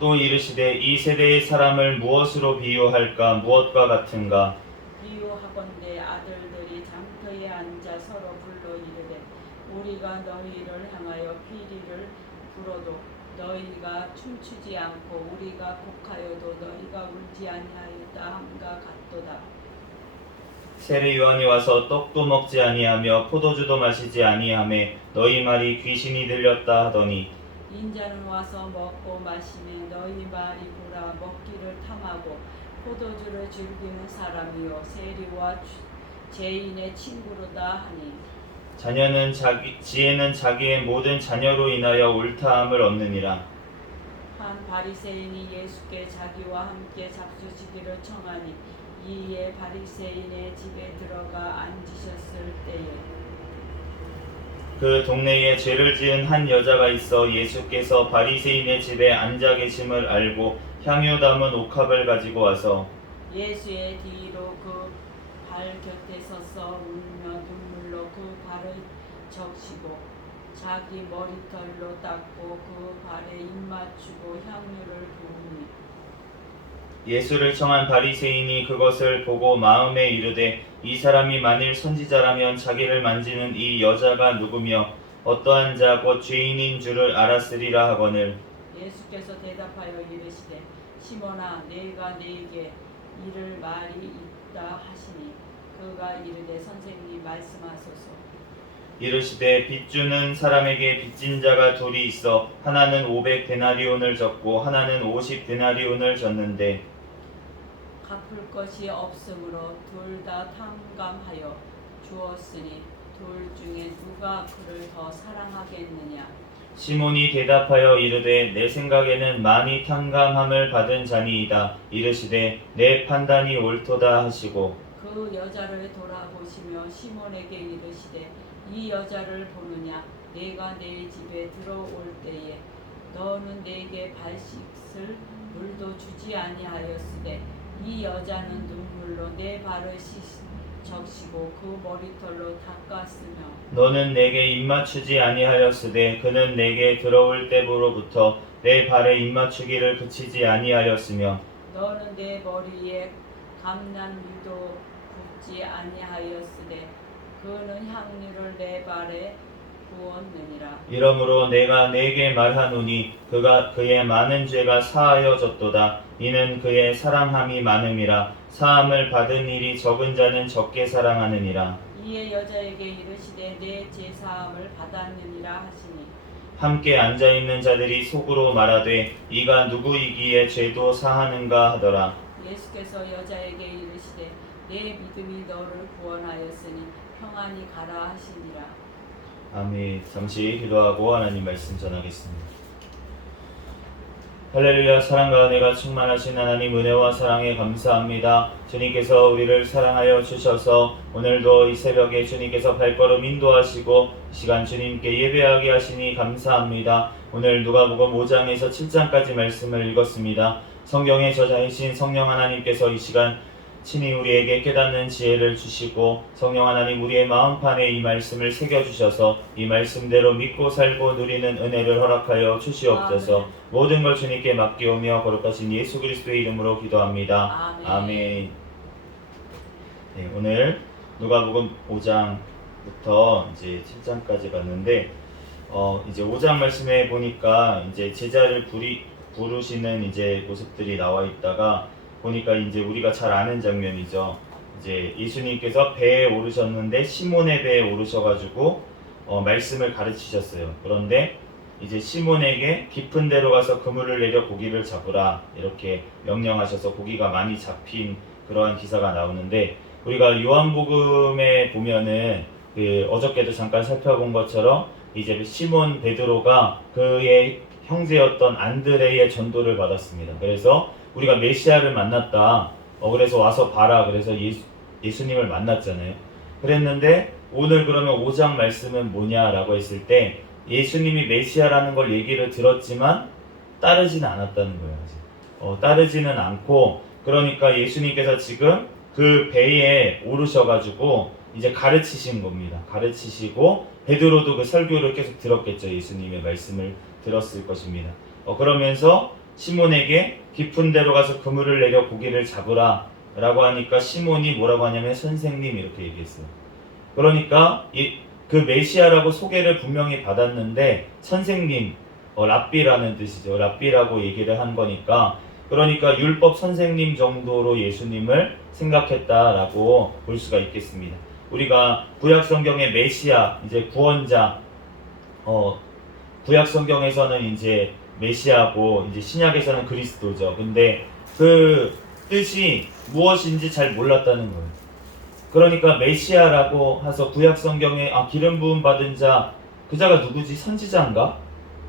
또 이르시되 이 세대의 사람을 무엇으로 비유할까 무엇과 같은가. 비유하건대 아들들이 장터에 앉아 서로 불러 이르되 우리가 너희를 향하여 피리를 불어도 너희가 춤추지 않고 우리가 곡하여도 너희가 울지 아니하였다 함과 같도다. 세례 요한이 와서 떡도 먹지 아니하며 포도주도 마시지 아니하매 너희 말이 귀신이 들렸다 하더니 인자는 와서 먹고 마시며 너희 말이 보라 먹기를 탐하고 포도주를 즐기는 사람이요 세리와 죄인의 친구로다 하니 지혜는 자기의 모든 자녀로 인하여 옳다함을 얻느니라. 한 바리새인이 예수께 자기와 함께 잡수시기를 청하니 이에 바리새인의 집에 들어가 앉으셨을 때에 그 동네에 죄를 지은 한 여자가 있어 예수께서 바리새인의 집에 앉아 계심을 알고 향유 담은 옥합을 가지고 와서 예수의 뒤로 그 발 곁에 서서 울며 눈물로 그 발을 적시고 자기 머리털로 닦고 그 발에 입 맞추고 향유를 부으니 예수를 청한 바리새인이 그것을 보고 마음에 이르되 이 사람이 만일 선지자라면 자기를 만지는 이 여자가 누구며 어떠한 자 곧 죄인인 줄을 알았으리라 하거늘 예수께서 대답하여 이르시되 시몬아 내가 네게 이를 말이 있다 하시니 그가 이르되 선생님 말씀하소서. 이르시되 빚주는 사람에게 빚진 자가 둘이 있어 하나는 500데나리온을 졌고 하나는 50데나리온을 졌는데 갚을 것이 없으므로 둘 다 탕감하여 주었으니 둘 중에 누가 그를 더 사랑하겠느냐. 시몬이 대답하여 이르되 내 생각에는 많이 탕감함을 받은 자니이다. 이르시되 내 판단이 옳도다 하시고 그 여자를 돌아보시며 시몬에게 이르시되 이 여자를 보느냐. 내가 내 집에 들어올 때에 너는 내게 발씻을 물도 주지 아니하였으되 이 여자는 눈물로 내 발을 적시고 그 머리털로 닦았으며 너는 내게 입맞추지 아니하였으되 그는 내게 들어올 때부로부터 내 발에 입맞추기를 그치지 아니하였으며 너는 내 머리에 감람유도 붓지 아니하였으되 그는 향유를 내 발에 부었느니라. 이러므로 내가 네게 말하노니 그가 그의 많은 죄가 사하여졌도다. 이는 그의 사랑함이 많음이라. 사함을 받은 일이 적은 자는 적게 사랑하느니라. 이에 여자에게 이르시되 내 제사함을 받았느니라 하시니 함께 앉아있는 자들이 속으로 말하되 이가 누구이기에 죄도 사하는가 하더라. 예수께서 여자에게 이르시되 내 믿음이 너를 구원하였으니 평안히 가라 하시니라. 아멘. 잠시 기도하고 하나님 말씀 전하겠습니다. 할렐루야. 사랑과 은혜가 충만하신 하나님 은혜와 사랑에 감사합니다. 주님께서 우리를 사랑하여 주셔서 오늘도 이 새벽에 주님께서 발걸음 인도하시고 이 시간 주님께 예배하게 하시니 감사합니다. 오늘 누가복음 5장에서 7장까지 말씀을 읽었습니다. 성경의 저자이신 성령 하나님께서 이 시간 친히 우리에게 깨닫는 지혜를 주시고 성령 하나님 우리의 마음판에 이 말씀을 새겨주셔서 이 말씀대로 믿고 살고 누리는 은혜를 허락하여 주시옵소서. 모든 걸 주님께 맡기오며 거룩하신 예수 그리스도의 이름으로 기도합니다. 아멘. 네, 오늘 누가복음 5장부터 이제 7장까지 봤는데 이제 5장 말씀에 보니까 이제 제자를 부르시는 이제 모습들이 나와 있다가 보니까 이제 우리가 잘 아는 장면이죠. 이제 예수님께서 배에 오르셨는데 시몬의 배에 오르셔가지고 말씀을 가르치셨어요. 그런데 이제 시몬에게 깊은 데로 가서 그물을 내려 고기를 잡으라 이렇게 명령하셔서 고기가 많이 잡힌 그러한 기사가 나오는데 우리가 요한복음에 보면은 어저께도 잠깐 살펴본 것처럼 이제 시몬 베드로가 그의 형제였던 안드레의 전도를 받았습니다. 그래서 우리가 메시아를 만났다. 그래서 와서 봐라. 그래서 예수님을 만났잖아요. 그랬는데 오늘 그러면 5장 말씀은 뭐냐라고 했을 때 예수님이 메시아라는 걸 얘기를 들었지만 따르지는 않았다는 거예요. 따르지는 않고 그러니까 예수님께서 지금 그 배에 오르셔가지고 이제 가르치신 겁니다. 가르치시고 베드로도 그 설교를 계속 들었겠죠. 예수님의 말씀을 들었을 것입니다. 그러면서 시몬에게 깊은 데로 가서 그물을 내려 고기를 잡으라 라고 하니까 시몬이 뭐라고 하냐면 선생님 이렇게 얘기했어요. 그러니까 그 메시아라고 소개를 분명히 받았는데 선생님, 랍비라는 뜻이죠. 랍비라고 얘기를 한 거니까 그러니까 율법 선생님 정도로 예수님을 생각했다라고 볼 수가 있겠습니다. 우리가 구약 성경의 메시아, 이제 구원자, 구약 성경에서는 이제 메시아고 이제 신약에서는 그리스도죠. 근데 그 뜻이 무엇인지 잘 몰랐다는 거예요. 그러니까 메시아라고 해서 구약 성경에 기름 부음 받은 자, 그 자가 누구지? 선지자인가?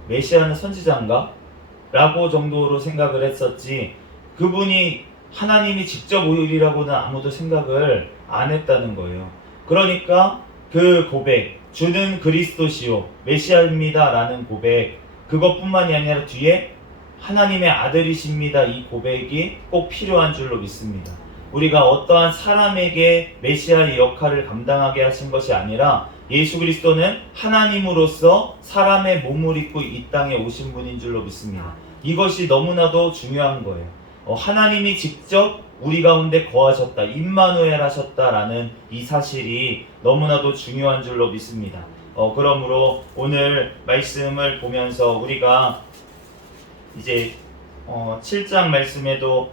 메시아는 선지자인가? 라고 정도로 생각을 했었지, 그분이 하나님이 직접 오리라고는 아무도 생각을 안 했다는 거예요. 그러니까 그 고백, 주는 그리스도시요 메시아입니다 라는 고백, 그것뿐만이 아니라 뒤에 하나님의 아들이십니다, 이 고백이 꼭 필요한 줄로 믿습니다. 우리가 어떠한 사람에게 메시아의 역할을 감당하게 하신 것이 아니라 예수 그리스도는 하나님으로서 사람의 몸을 입고 이 땅에 오신 분인 줄로 믿습니다. 이것이 너무나도 중요한 거예요. 하나님이 직접 우리 가운데 거하셨다, 임마누엘 하셨다라는 이 사실이 너무나도 중요한 줄로 믿습니다. 그러므로 오늘 말씀을 보면서 우리가 이제 7장 말씀에도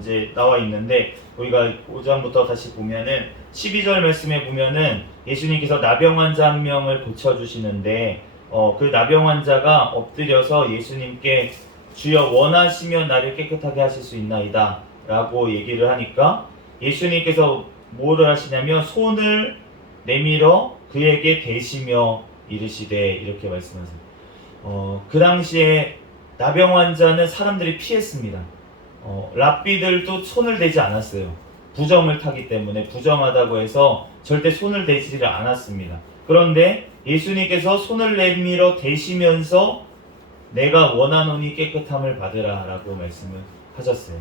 이제 나와 있는데, 우리가 5장부터 다시 보면은 12절 말씀에 보면은 예수님께서 나병 환자 한 명을 고쳐주시는데, 그 나병 환자가 엎드려서 예수님께 주여 원하시면 나를 깨끗하게 하실 수 있나이다 라고 얘기를 하니까 예수님께서 뭐를 하시냐면 손을 내밀어 그에게 대시며 이르시되, 이렇게 말씀하세요. 그 당시에 나병 환자는 사람들이 피했습니다. 랍비들도 손을 대지 않았어요. 부정을 타기 때문에, 부정하다고 해서 절대 손을 대지를 않았습니다. 그런데 예수님께서 손을 내밀어 대시면서 내가 원하노니 깨끗함을 받으라 라고 말씀을 하셨어요.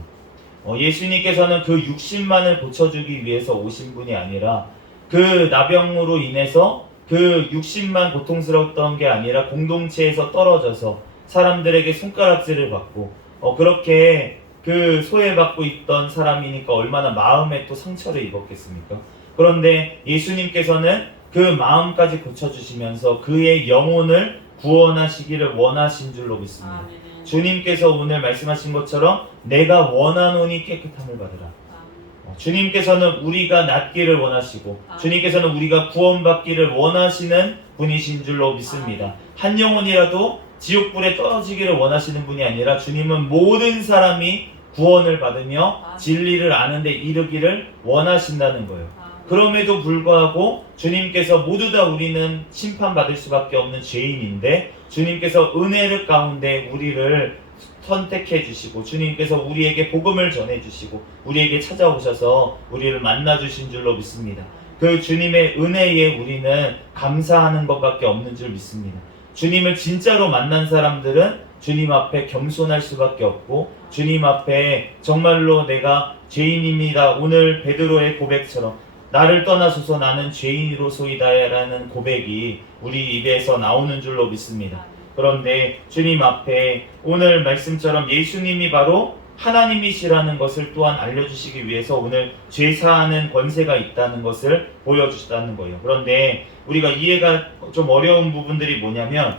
예수님께서는 그 육신만을 고쳐주기 위해서 오신 분이 아니라, 그 나병으로 인해서 그 육신만 고통스러웠던 게 아니라 공동체에서 떨어져서 사람들에게 손가락질을 받고 그렇게 그 소외받고 있던 사람이니까 얼마나 마음에 또 상처를 입었겠습니까? 그런데 예수님께서는 그 마음까지 고쳐주시면서 그의 영혼을 구원하시기를 원하신 줄로 믿습니다. 주님께서 오늘 말씀하신 것처럼 내가 원하노니 깨끗함을 받으라. 주님께서는 우리가 낫기를 원하시고 주님께서는 우리가 구원받기를 원하시는 분이신 줄로 믿습니다. 한 영혼이라도 지옥불에 떨어지기를 원하시는 분이 아니라 주님은 모든 사람이 구원을 받으며 진리를 아는 데 이르기를 원하신다는 거예요. 그럼에도 불구하고 주님께서 모두 다 우리는 심판받을 수밖에 없는 죄인인데, 주님께서 은혜를 가운데 우리를 선택해 주시고 주님께서 우리에게 복음을 전해 주시고 우리에게 찾아오셔서 우리를 만나 주신 줄로 믿습니다. 그 주님의 은혜에 우리는 감사하는 것밖에 없는 줄 믿습니다. 주님을 진짜로 만난 사람들은 주님 앞에 겸손할 수밖에 없고, 주님 앞에 정말로 내가 죄인입니다, 오늘 베드로의 고백처럼 나를 떠나소서 나는 죄인이로소이다라는 고백이 우리 입에서 나오는 줄로 믿습니다. 그런데 주님 앞에 오늘 말씀처럼 예수님이 바로 하나님이시라는 것을 또한 알려주시기 위해서 오늘 죄사하는 권세가 있다는 것을 보여주셨다는 거예요. 그런데 우리가 이해가 좀 어려운 부분들이 뭐냐면,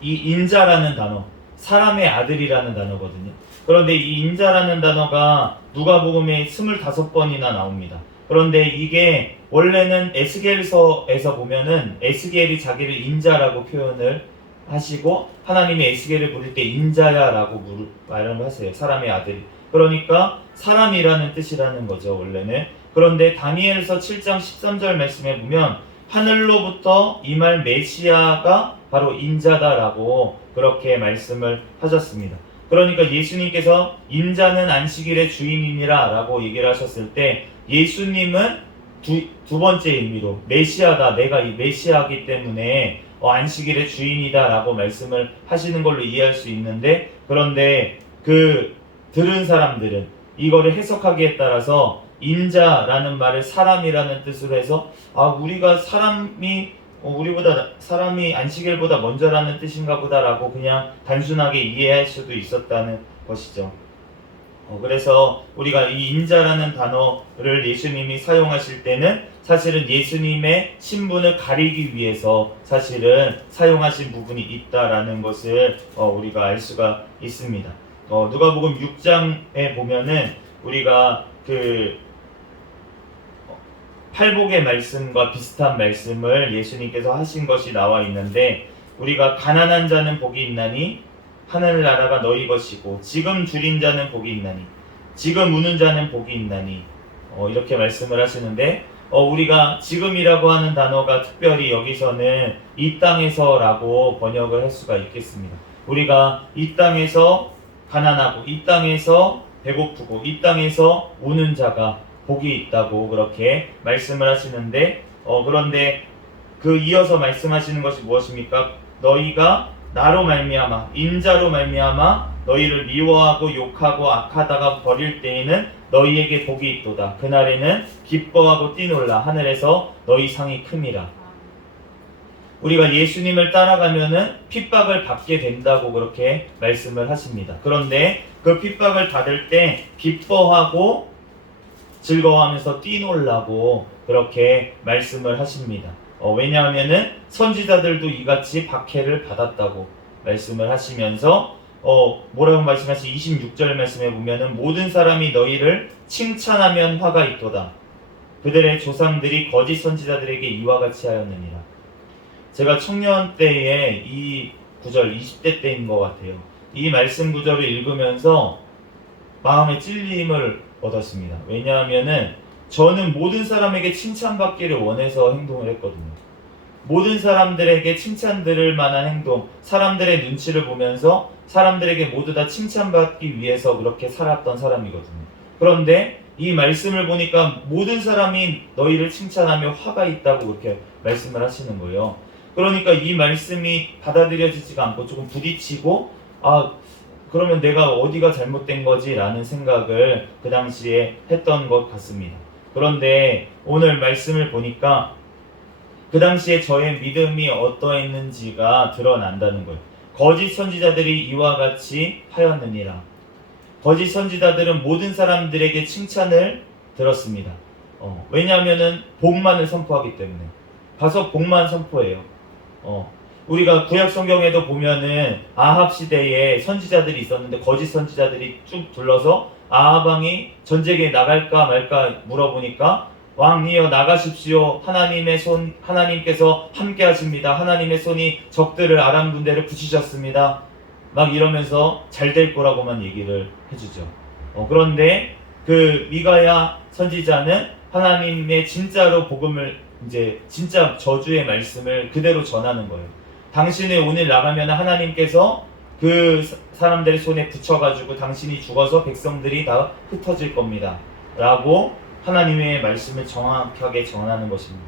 이 인자라는 단어, 사람의 아들이라는 단어거든요. 그런데 이 인자라는 단어가 누가복음에 25번이나 나옵니다. 그런데 이게 원래는 에스겔서에서 보면은 에스겔이 자기를 인자라고 표현을 하시고 하나님이 에스겔을 부를 때 인자야라고 말을 하세요. 사람의 아들이. 그러니까 사람이라는 뜻이라는 거죠, 원래는. 그런데 다니엘서 7장 13절 말씀에 보면 하늘로부터 임할 메시아가 바로 인자다라고 그렇게 말씀을 하셨습니다. 그러니까 예수님께서 인자는 안식일의 주인이니라 라고 얘기를 하셨을 때, 예수님은 두 번째 의미로 메시아다, 내가 이 메시아이기 때문에 안식일의 주인이다 라고 말씀을 하시는 걸로 이해할 수 있는데, 그런데 그 들은 사람들은 이거를 해석하기에 따라서 인자라는 말을 사람이라는 뜻으로 해서 우리가 사람이 안식일보다 먼저라는 뜻인가 보다라고 그냥 단순하게 이해할 수도 있었다는 것이죠. 그래서 우리가 이 인자라는 단어를 예수님이 사용하실 때는 사실은 예수님의 신분을 가리기 위해서 사실은 사용하신 부분이 있다라는 것을 우리가 알 수가 있습니다. 누가복음 6장에 보면은 우리가 그 팔복의 말씀과 비슷한 말씀을 예수님께서 하신 것이 나와 있는데, 우리가 가난한 자는 복이 있나니 하늘나라가 너희 것이고 지금 줄인 자는 복이 있나니 지금 우는 자는 복이 있나니 이렇게 말씀을 하시는데 우리가 지금이라고 하는 단어가 특별히 여기서는 이 땅에서라고 번역을 할 수가 있겠습니다. 우리가 이 땅에서 가난하고 이 땅에서 배고프고 이 땅에서 우는 자가 복이 있다고 그렇게 말씀을 하시는데 그런데 그 이어서 말씀하시는 것이 무엇입니까? 너희가 나로 말미암아 인자로 말미암아 너희를 미워하고 욕하고 악하다가 버릴 때에는 너희에게 복이 있도다. 그날에는 기뻐하고 뛰놀라 하늘에서 너희 상이 큼이라. 우리가 예수님을 따라가면은 핍박을 받게 된다고 그렇게 말씀을 하십니다. 그런데 그 핍박을 받을 때 기뻐하고 즐거워하면서 뛰놀라고 그렇게 말씀을 하십니다. 왜냐하면은 선지자들도 이같이 박해를 받았다고 말씀을 하시면서 뭐라고 말씀하시 26절 말씀에 보면은 모든 사람이 너희를 칭찬하면 화가 있도다. 그들의 조상들이 거짓 선지자들에게 이와 같이 하였느니라. 제가 청년 때에 이 구절 20대 때인 것 같아요. 이 말씀 구절을 읽으면서 마음에 찔림을 얻었습니다. 왜냐하면은 저는 모든 사람에게 칭찬받기를 원해서 행동을 했거든요. 모든 사람들에게 칭찬 들을 만한 행동, 사람들의 눈치를 보면서 사람들에게 모두 다 칭찬받기 위해서 그렇게 살았던 사람이거든요. 그런데 이 말씀을 보니까 모든 사람이 너희를 칭찬하며 화가 있다고 그렇게 말씀을 하시는 거예요. 그러니까 이 말씀이 받아들여지지가 않고 조금 부딪히고 그러면 내가 어디가 잘못된 거지? 라는 생각을 그 당시에 했던 것 같습니다. 그런데 오늘 말씀을 보니까 그 당시에 저의 믿음이 어떠했는지가 드러난다는 거예요. 거짓 선지자들이 이와 같이 하였느니라. 거짓 선지자들은 모든 사람들에게 칭찬을 들었습니다. 왜냐하면은 복만을 선포하기 때문에 가서 복만 선포해요. 우리가 구약 성경에도 보면은 아합 시대에 선지자들이 있었는데 거짓 선지자들이 쭉 둘러서 아합 왕이 전쟁에 나갈까 말까 물어보니까 왕이여 나가십시오. 하나님께서 함께 하십니다. 하나님의 손이 적들을 아람 군대를 붙이셨습니다. 막 이러면서 잘 될 거라고만 얘기를 해주죠. 그런데 그 미가야 선지자는 하나님의 진짜로 복음을 이제 진짜 저주의 말씀을 그대로 전하는 거예요. 당신이 오늘 나가면 하나님께서 그 사람들의 손에 붙여가지고 당신이 죽어서 백성들이 다 흩어질 겁니다. 라고 하나님의 말씀을 정확하게 전하는 것입니다.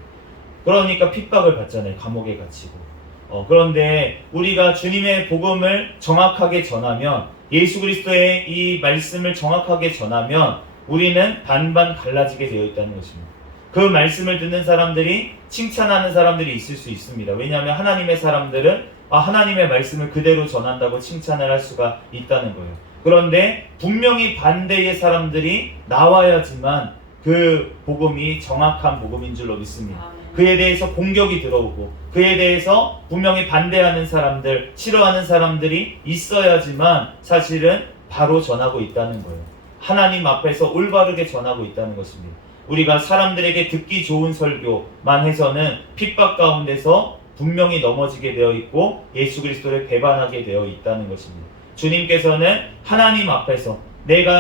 그러니까 핍박을 받잖아요. 감옥에 갇히고. 그런데 우리가 주님의 복음을 정확하게 전하면 예수 그리스도의 이 말씀을 정확하게 전하면 우리는 반반 갈라지게 되어 있다는 것입니다. 그 말씀을 듣는 사람들이 칭찬하는 사람들이 있을 수 있습니다. 왜냐하면 하나님의 사람들은 하나님의 말씀을 그대로 전한다고 칭찬을 할 수가 있다는 거예요. 그런데 분명히 반대의 사람들이 나와야지만 그 복음이 정확한 복음인 줄로 믿습니다. 그에 대해서 공격이 들어오고 그에 대해서 분명히 반대하는 사람들, 싫어하는 사람들이 있어야지만 사실은 바로 전하고 있다는 거예요. 하나님 앞에서 올바르게 전하고 있다는 것입니다. 우리가 사람들에게 듣기 좋은 설교만 해서는 핍박 가운데서 분명히 넘어지게 되어 있고 예수 그리스도를 배반하게 되어 있다는 것입니다. 주님께서는 하나님 앞에서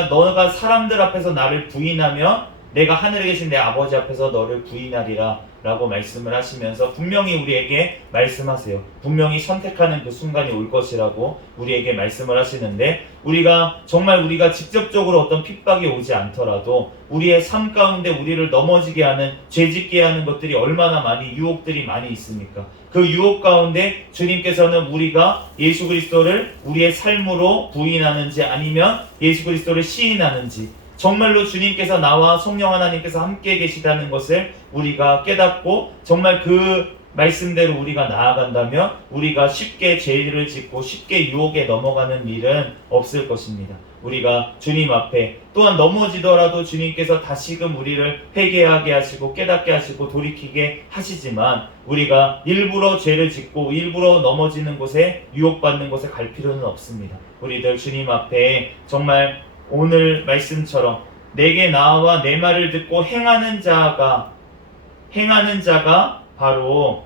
너가 사람들 앞에서 나를 부인하면 내가 하늘에 계신 내 아버지 앞에서 너를 부인하리라 라고 말씀을 하시면서 분명히 우리에게 말씀하세요. 분명히 선택하는 그 순간이 올 것이라고 우리에게 말씀을 하시는데 우리가 직접적으로 어떤 핍박이 오지 않더라도 우리의 삶 가운데 우리를 넘어지게 하는 죄짓게 하는 것들이 얼마나 많이 유혹들이 많이 있습니까? 그 유혹 가운데 주님께서는 우리가 예수 그리스도를 우리의 삶으로 부인하는지 아니면 예수 그리스도를 시인하는지 정말로 주님께서 나와 성령 하나님께서 함께 계시다는 것을 우리가 깨닫고 정말 그 말씀대로 우리가 나아간다면 우리가 쉽게 죄를 짓고 쉽게 유혹에 넘어가는 일은 없을 것입니다. 우리가 주님 앞에 또한 넘어지더라도 주님께서 다시금 우리를 회개하게 하시고 깨닫게 하시고 돌이키게 하시지만 우리가 일부러 죄를 짓고 일부러 넘어지는 곳에 유혹받는 곳에 갈 필요는 없습니다. 우리들 주님 앞에 정말 오늘 말씀처럼 내게 나와 내 말을 듣고 행하는 자가 바로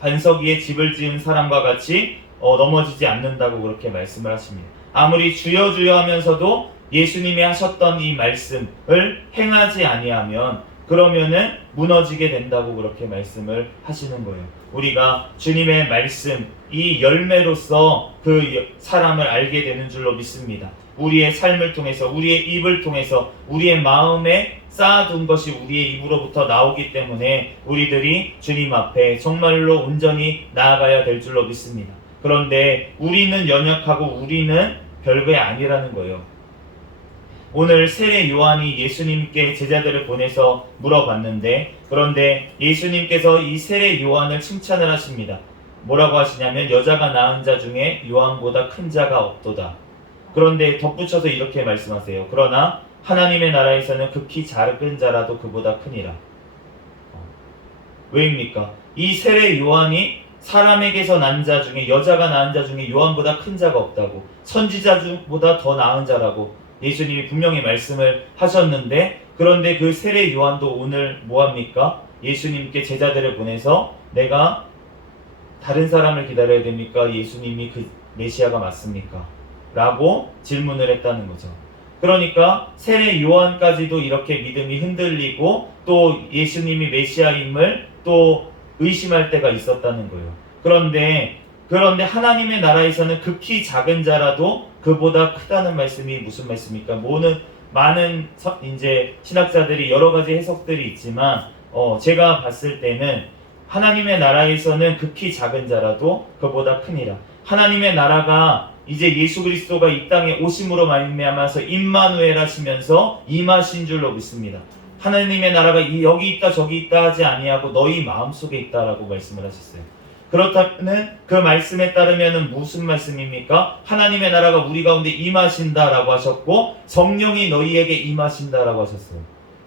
반석 위에 집을 지은 사람과 같이 넘어지지 않는다고 그렇게 말씀을 하십니다. 아무리 주여 주여 하면서도 예수님이 하셨던 이 말씀을 행하지 아니하면 그러면은 무너지게 된다고 그렇게 말씀을 하시는 거예요. 우리가 주님의 말씀, 이 열매로서 그 사람을 알게 되는 줄로 믿습니다. 우리의 삶을 통해서, 우리의 입을 통해서, 우리의 마음에 쌓아둔 것이 우리의 입으로부터 나오기 때문에 우리들이 주님 앞에 정말로 온전히 나아가야 될 줄로 믿습니다. 그런데 우리는 연약하고 우리는 별게 아니라는 거예요. 오늘 세례 요한이 예수님께 제자들을 보내서 물어봤는데, 그런데 예수님께서 이 세례 요한을 칭찬을 하십니다. 뭐라고 하시냐면 여자가 낳은 자 중에 요한보다 큰 자가 없도다. 그런데 덧붙여서 이렇게 말씀하세요. 그러나 하나님의 나라에서는 극히 작은 자라도 그보다 크니라. 왜입니까? 이 세례 요한이 사람에게서 난 자 중에, 여자가 낳은 자 중에 요한보다 큰 자가 없다고, 선지자보다 더 나은 자라고 예수님이 분명히 말씀을 하셨는데, 그런데 그 세례 요한도 오늘 뭐합니까? 예수님께 제자들을 보내서 내가 다른 사람을 기다려야 됩니까? 예수님이 그 메시아가 맞습니까? 라고 질문을 했다는 거죠. 그러니까 세례 요한까지도 이렇게 믿음이 흔들리고 또 예수님이 메시아임을 또 의심할 때가 있었다는 거예요. 그런데 하나님의 나라에서는 극히 작은 자라도 그보다 크다는 말씀이 무슨 말씀입니까? 많은 이제 신학자들이 여러 가지 해석들이 있지만 제가 봤을 때는 하나님의 나라에서는 극히 작은 자라도 그보다 크니라. 하나님의 나라가 이제 예수 그리스도가 이 땅에 오심으로 말미암아서 임마누엘 하시면서 임하신 줄로 믿습니다. 하나님의 나라가 여기 있다 저기 있다 하지 아니하고 너희 마음속에 있다라고 말씀을 하셨어요. 그렇다면 그 말씀에 따르면 무슨 말씀입니까? 하나님의 나라가 우리 가운데 임하신다라고 하셨고 성령이 너희에게 임하신다라고 하셨어요.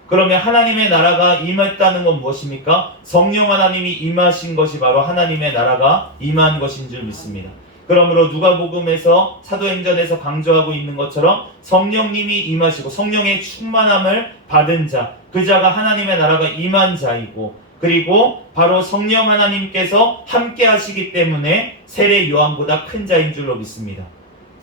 그러면 하나님의 나라가 임했다는 건 무엇입니까? 성령 하나님이 임하신 것이 바로 하나님의 나라가 임한 것인 줄 믿습니다. 그러므로 누가복음에서 사도행전에서 강조하고 있는 것처럼 성령님이 임하시고 성령의 충만함을 받은 자, 그 자가 하나님의 나라가 임한 자이고, 그리고 바로 성령 하나님께서 함께 하시기 때문에 세례 요한보다 큰 자인 줄로 믿습니다.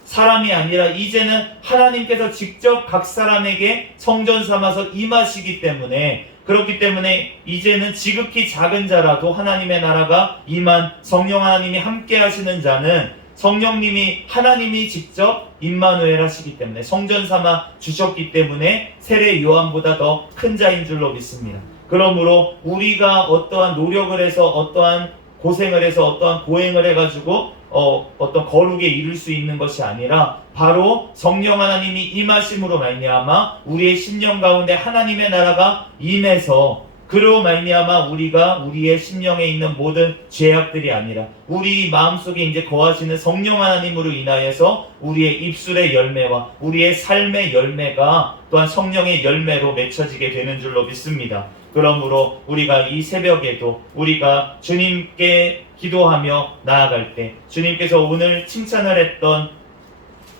사람이 아니라 이제는 하나님께서 직접 각 사람에게 성전 삼아서 임하시기 때문에, 그렇기 때문에 이제는 지극히 작은 자라도 하나님의 나라가 임한 성령 하나님이 함께 하시는 자는 성령님이 하나님이 직접 임마누엘 하시기 때문에 성전 삼아 주셨기 때문에 세례 요한보다 더 큰 자인 줄로 믿습니다. 그러므로 우리가 어떠한 노력을 해서 어떠한 고생을 해서 어떠한 고행을 해가지고 어떤 거룩에 이룰 수 있는 것이 아니라 바로 성령 하나님이 임하심으로 말미암아 우리의 심령 가운데 하나님의 나라가 임해서 그로 말미암아 우리가 우리의 심령에 있는 모든 죄악들이 아니라 우리 마음속에 이제 거하시는 성령 하나님으로 인하여서 우리의 입술의 열매와 우리의 삶의 열매가 또한 성령의 열매로 맺혀지게 되는 줄로 믿습니다. 그러므로 우리가 이 새벽에도 우리가 주님께 기도하며 나아갈 때 주님께서 오늘 칭찬을 했던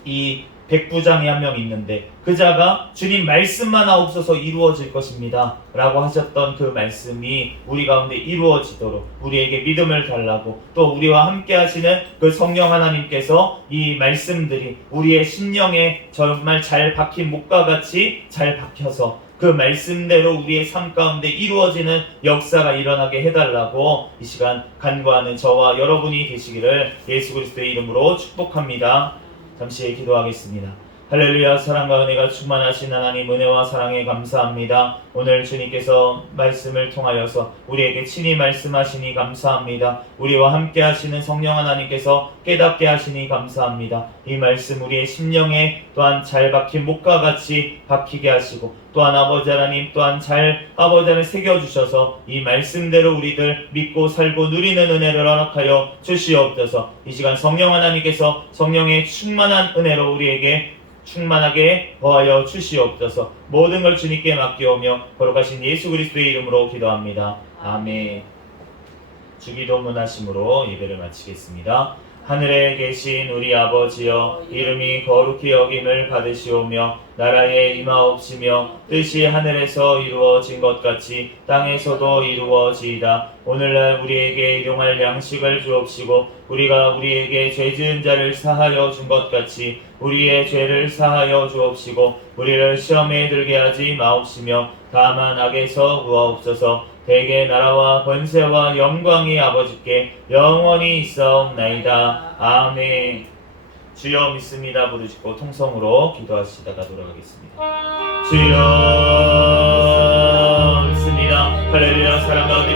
이 백부장이 한 명 있는데 그 자가 주님 말씀만 하옵소서 이루어질 것입니다 라고 하셨던 그 말씀이 우리 가운데 이루어지도록 우리에게 믿음을 달라고, 또 우리와 함께 하시는 그 성령 하나님께서 이 말씀들이 우리의 심령에 정말 잘 박힌 목과 같이 잘 박혀서 그 말씀대로 우리의 삶 가운데 이루어지는 역사가 일어나게 해달라고 이 시간 간구하는 저와 여러분이 되시기를 예수 그리스도의 이름으로 축복합니다. 잠시 기도하겠습니다. 할렐루야. 사랑과 은혜가 충만하신 하나님, 은혜와 사랑에 감사합니다. 오늘 주님께서 말씀을 통하여서 우리에게 친히 말씀하시니 감사합니다. 우리와 함께 하시는 성령 하나님께서 깨닫게 하시니 감사합니다. 이 말씀 우리의 심령에 또한 잘 박힌 목과 같이 박히게 하시고, 또한 아버지 하나님 또한 잘 아버지 하나님 새겨주셔서 이 말씀대로 우리들 믿고 살고 누리는 은혜를 허락하여 주시옵소서. 이 시간 성령 하나님께서 성령의 충만한 은혜로 우리에게 충만하게 거하여 주시옵소서. 모든 걸 주님께 맡기오며 거룩하신 예수 그리스도의 이름으로 기도합니다. 아멘. 주기도문 하심으로 예배를 마치겠습니다. 하늘에 계신 우리 아버지여 이름이 거룩히 여김을 받으시오며 나라에 임하옵시며 뜻이 하늘에서 이루어진 것 같이 땅에서도 이루어지이다. 오늘날 우리에게 일용할 양식을 주옵시고 우리가 우리에게 죄 지은 자를 사하여 준 것 같이 우리의 죄를 사하여 주옵시고 우리를 시험에 들게 하지 마옵시며 다만 악에서 구하옵소서. 대개 나라와 권세와 영광이 아버지께 영원히 있사옵나이다. 아멘. 주여 믿습니다 부르짖고 통성으로 기도하시다가 돌아가겠습니다. 주여 믿습니다. 할렐루야. 사랑 가운데